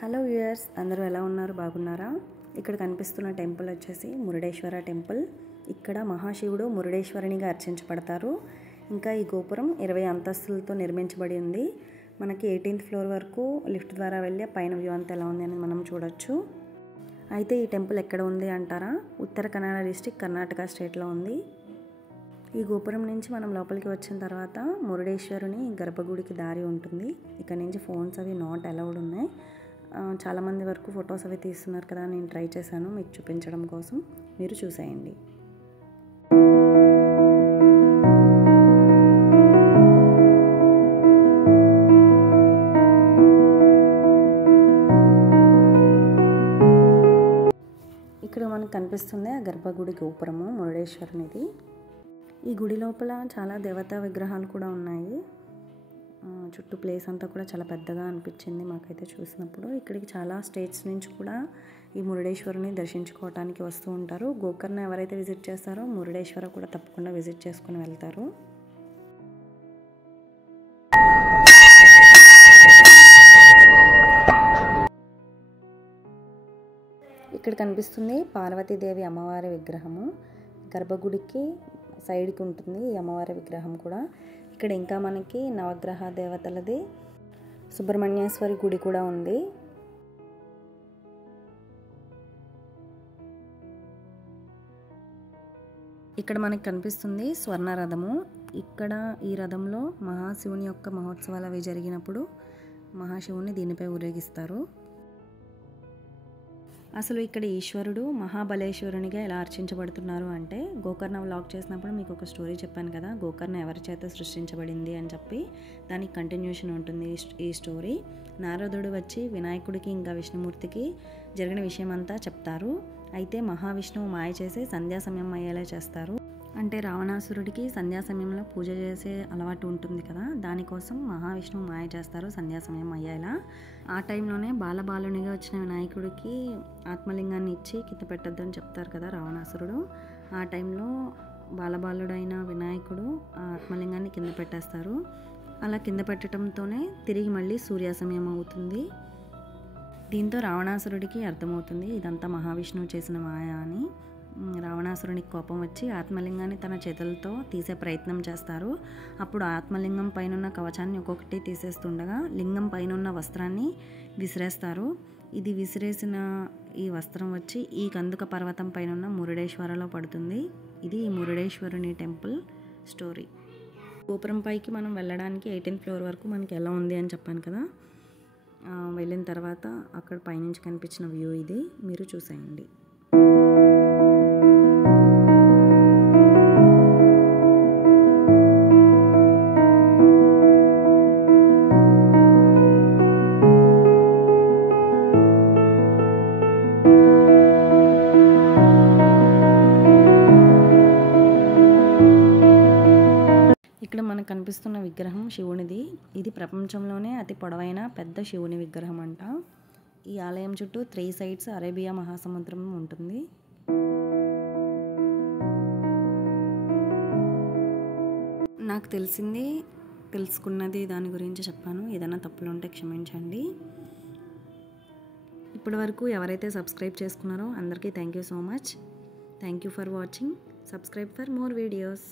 Hello viewers, అందరూ ఎలా ఉన్నారు? బాగున్నారా? ఇక్కడ కనిపిస్తున్న టెంపుల్ వచ్చేసి మురుడేశ్వర టెంపుల్. ఇక్కడ మహాశివుడు మురుడేశ్వరునిగా అర్చించబడతారు. ఇంకా ఈ గోపురం 20 అంతస్తులతో నిర్మించబడి ఉంది. మనకి 18th ఫ్లోర్ వరకు లిఫ్ట్ ద్వారా వెళ్ళి పైన వ్యూ అంతా ఎలా ఉంది అని మనం చూడొచ్చు. అయితే ఈ టెంపుల్ ఎక్కడ ఉంది అంటారా? ఉత్తర కన్నడ డిస్ట్రిక్ట్, కర్ణాటక స్టేట్లో ఉంది. ఈ గోపురం నుంచి మనం లోపలికి వచ్చిన తర్వాత మురుడేశ్వరుని గర్భగుడికి దారి ఉంటుంది. ఇక్కడ నుంచి ఫోన్స్ అవి నాట్ అలౌడ్ ఉన్నాయి. చాలామంది వరకు ఫొటోస్ అవి తీస్తున్నారు కదా, నేను ట్రై చేశాను మీకు చూపించడం కోసం. మీరు చూసేయండి. ఇక్కడ మనకు కనిపిస్తుంది ఆ గర్భగుడి గోపురము మురుడేశ్వరునిది. ఈ గుడి లోపల చాలా దేవతా విగ్రహాలు కూడా ఉన్నాయి. చుట్టూ ప్లేస్ అంతా కూడా చాలా పెద్దగా అనిపించింది మాకైతే చూసినప్పుడు. ఇక్కడికి చాలా స్టేట్స్ నుంచి కూడా ఈ మురుడేశ్వరుని దర్శించుకోవటానికి వస్తూ ఉంటారు. గోకర్ణ ఎవరైతే విజిట్ చేస్తారో మురుడేశ్వర కూడా తప్పకుండా విజిట్ చేసుకుని వెళ్తారు. ఇక్కడ కనిపిస్తుంది పార్వతీదేవి అమ్మవారి విగ్రహము. గర్భగుడికి సైడ్కి ఉంటుంది ఈ అమ్మవారి విగ్రహం కూడా. ఇక్కడ ఇంకా మనకి నవగ్రహ దేవతలది సుబ్రహ్మణ్యేశ్వరి గుడి కూడా ఉంది. ఇక్కడ మనకి కనిపిస్తుంది స్వర్ణ రథము. ఇక్కడ ఈ రథంలో మహాశివుని యొక్క మహోత్సవాలు అవి జరిగినప్పుడు మహాశివుని దీనిపై ఊరేగిస్తారు. అసలు ఇక్కడ ఈశ్వరుడు మహాబలేశ్వరునిగా ఎలా అర్చించబడుతున్నారు అంటే, గోకర్ణ వ్లాగ్ చేసినప్పుడు మీకు ఒక స్టోరీ చెప్పాను కదా, గోకర్ణ ఎవరి చేత సృష్టించబడింది అని చెప్పి. దానికి కంటిన్యూషన్ ఉంటుంది ఈ స్టోరీ. నారదుడు వచ్చి వినాయకుడికి ఇంకా విష్ణుమూర్తికి జరిగిన విషయం అంతా చెప్తారు. అయితే మహావిష్ణువు మాయ చేసి సంధ్యా సమయం అయ్యేలా చేస్తారు. అంటే రావణాసురుడికి సంధ్యా సమయంలో పూజ చేసే అలవాటు ఉంటుంది కదా, దానికోసం మహావిష్ణువు మాయ చేస్తారు సంధ్యా సమయం అయ్యేలా. ఆ టైంలోనే బాలబాలునిగా వచ్చిన వినాయకుడికి ఆత్మలింగాన్ని ఇచ్చి కింద పెట్టద్దు అని చెప్తారు కదా రావణాసురుడు. ఆ టైంలో బాలబాలుడైన వినాయకుడు ఆ ఆత్మలింగాన్ని కింద పెట్టేస్తారు. అలా కింద పెట్టడంతోనే తిరిగి మళ్ళీ సూర్యాస్తమయం అవుతుంది. దీంతో రావణాసురుడికి అర్థమవుతుంది ఇదంతా మహావిష్ణువు చేసిన మాయ అని. రావణాసురునికి కోపం వచ్చి ఆత్మలింగాన్ని తన చేతులతో తీసే ప్రయత్నం చేస్తారు. అప్పుడు ఆత్మలింగం పైనున్న కవచాన్ని ఒక్కొక్కటి తీసేస్తుండగా లింగం పైనున్న వస్త్రాన్ని విసిరేస్తారు. ఇది విసిరేసిన ఈ వస్త్రం వచ్చి ఈ కందుక పర్వతం పైనున్న మురుడేశ్వరలో పడుతుంది. ఇది ఈ మురుడేశ్వరుని టెంపుల్ స్టోరీ. గోపురం పైకి మనం వెళ్ళడానికి 18th ఫ్లోర్ వరకు మనకి ఎలా ఉంది అని చెప్పాను కదా. వెళ్ళిన తర్వాత అక్కడ పైనుంచి కనిపించిన వ్యూ ఇది, మీరు చూసేయండి. ఇక్కడ మనకు కనిపిస్తున్న విగ్రహం శివునిది. ఇది ప్రపంచంలోనే అతి పొడవైన పెద్ద శివుని విగ్రహం అంట. ఈ ఆలయం చుట్టూ 3 sides అరేబియా మహాసముద్రం ఉంటుంది. నాకు తెలుసుకున్నది దాని గురించి చెప్పాను. ఏదైనా తప్పులు ఉంటే క్షమించండి. ఇప్పటి వరకు ఎవరైతే సబ్స్క్రైబ్ చేసుకున్నారో అందరికీ thank you so much. Thank you for watching. Subscribe for more videos.